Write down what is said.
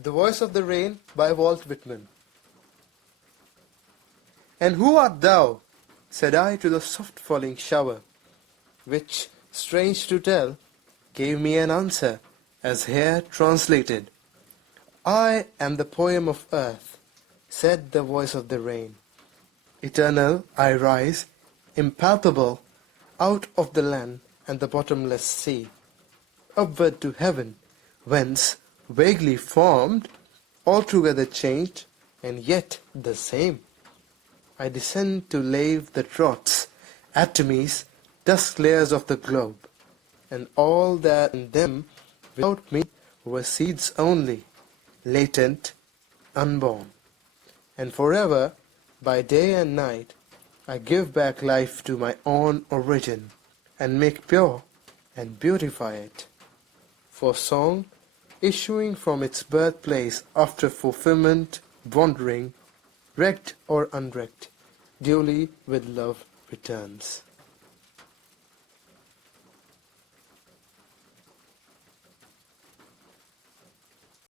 The Voice of the Rain by Walt Whitman. And who art thou? Said I to the soft falling shower, which, strange to tell, gave me an answer, as here translated. I am the poem of earth, said the voice of the rain. Eternal I rise, impalpable, out of the land and the bottomless sea, upward to heaven, whence, vaguely formed, altogether changed, and yet the same, I descend to lave the draughts, atomies, dust layers of the globe, and all that in them without me were seeds only, latent, unborn. And forever, by day and night, I give back life to my own origin, and make pure and beautify it. For song, issuing from its birthplace after fulfillment, wandering, wrecked or unwrecked, duly with love returns.